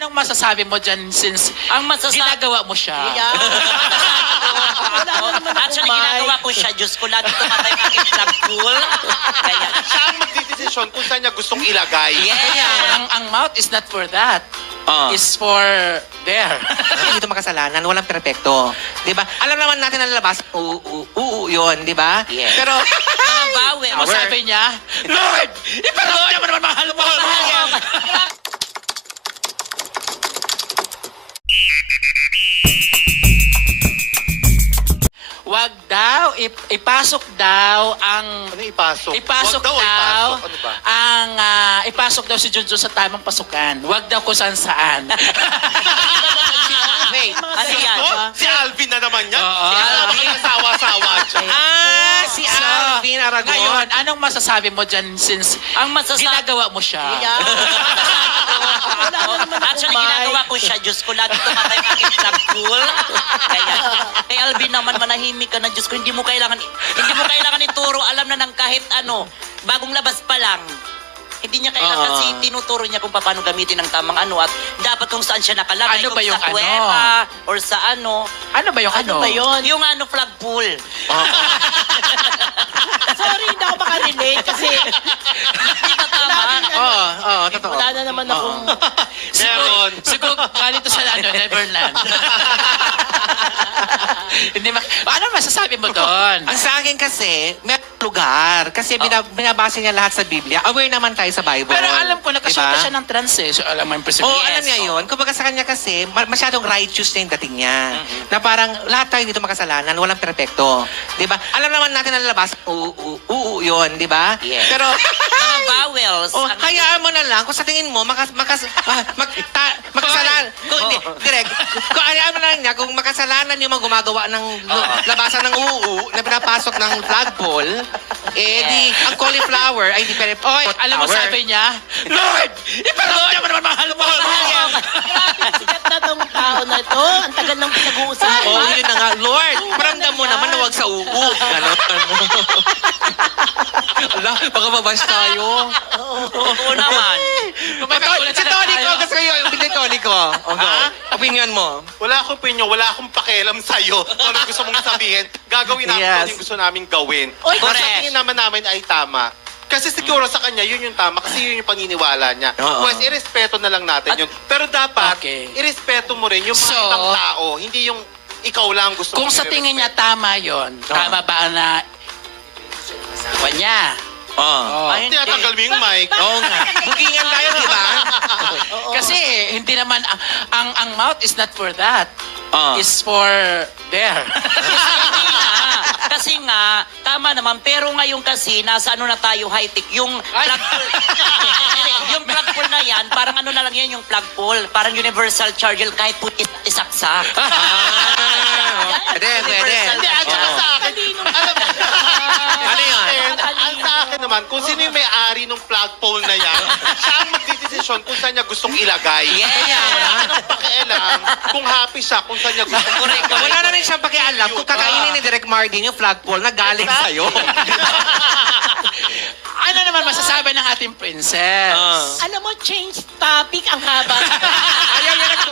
Anong masasabi mo dyan since ginagawa mo siya? Yeah. Actually, ginagawa ko siya. Diyos ko, lagi tumatay ang aking plug pool. Kaya, Siya ang magdidesisyon kung saan niya gustong ilagay. yeah. Ang mouth is not for that. Is for there. Hindi ito makasalanan, walang perpekto. 'Di ba? Alam naman natin ang labas, yun, 'di ba? Yes. Pero Mga bawel. Ano sabi niya? Lord, ipanood niya mo naman mahal mo. Wag daw, ipasok daw ang... Ano ipasok? Ipasok Wag daw. Ipasok. Ano ba? Ang ipasok daw si Junjun sa tamang pasukan. Wag daw kung saan. wait, Ano yan? Oh, si Alvin na naman yan. Oo. Si Alvin ang sawa-sawa dyan. si Alvin Aragon. Ngayon, anong masasabi mo dyan since ginagawa mo siya? Yeah. Actually, ginagawa ko siya. Diyos ko, lagi tumatay ang aking plug pool. Kaya, kay Alvin naman, manahimik ka na. Diyos ko, hindi mo kailangan ituro. Alam na ng kahit ano, bagong labas pa lang. Hindi niya kailangan kasi tinuturo niya kung paano gamitin ang tamang ano at dapat kung saan siya nakalagay. Ano ba kung yung sa ano? kuweba or sa ano. Ano ba yung ano? Yung ano, plug pool. Sorry, hindi ako makarelate kasi Di ba tama? Oo, totoo. wala na naman akong... Meron. Siguro galing to sa Neverland. Hindi ano masasabi mo doon? Ang sa akin kasi, may lugar. Kasi binabasa niya lahat sa Biblia. Aware naman tayo sa Bible. Pero alam ko, nakasunod Diba? siya ng trans eh. So, alam mo yung perception. Oo, alam niya yun. Kumbaga sa kanya kasi, masyadong righteous na yung dating niya. Na parang lahat tayo dito makasalanan, walang perpekto. Di ba? Alam naman natin ang labas, yun, di ba? Yes. Pero, Mga vowels. hayaan mo na lang kung sa tingin mo, makasalanan. Direct, kung hayaan mo na lang niya, kung makasalanan yung mga gumagawa ng labasan ng na pinapasok ng flagpole, di, ang cauliflower ay di pwede. Oy, alam mo sabi niya? Lord, ipanood niya mo naman mahal mo. Sikat na tong tao na to. Ang tagal ng pinag-uusapan. Yun na nga, Lord, paramdam mo naman na wag sa Ganon. Ala, baka mabash tayo. Oo naman. Si Tony ko, kasi kayo, hindi Tony ko. Opinion mo. Wala akong opinion, wala akong pakialam sa'yo. Kung ano gusto mong sabihin, gagawin namin Yes. kung yung gusto namin gawin. Oy, Kung sa correct. tingin namin ay tama. Kasi siguro sa kanya, yun yung tama. Kasi yun yung paniniwala niya. Oo. Pues, irespeto na lang natin yun. Pero dapat, Okay. irespeto mo rin yung mga So, ibang tao. Hindi yung ikaw lang gusto Kung mong sa tingin niya irespeto. tama yon, tama ba na niya? Ay, hindi. Tinatanggal mo yung mic. Oo nga. Bukingan tayo, di ba? Kasi hindi naman ang mouth is not for that. Is for there. Kasi nga, tama naman, pero ngayon kasi, nasa ano na tayo, high-tech, yung plug pool. Yung plug pool na yan, parang ano na lang yan yung plug pool. Parang universal charger, kahit putit isaksak. Pwede. Hindi, at saka sa akin, Ano yun? ang sa akin naman, kung sino yung may-ari ng plug pole na yan, siya ang magdidesisyon kung saan niya gustong ilagay. Yes. Kaya wala ka ng pakialam kung happy siya kung saan niya gustong ilagay. Wala na rin siyang pakialam kung kakainin ni Direk Martin yung flagpole na galing sa'yo. Ano naman masasabi ng ating princess? Alam mo, change topic ang haba. Ayaw niya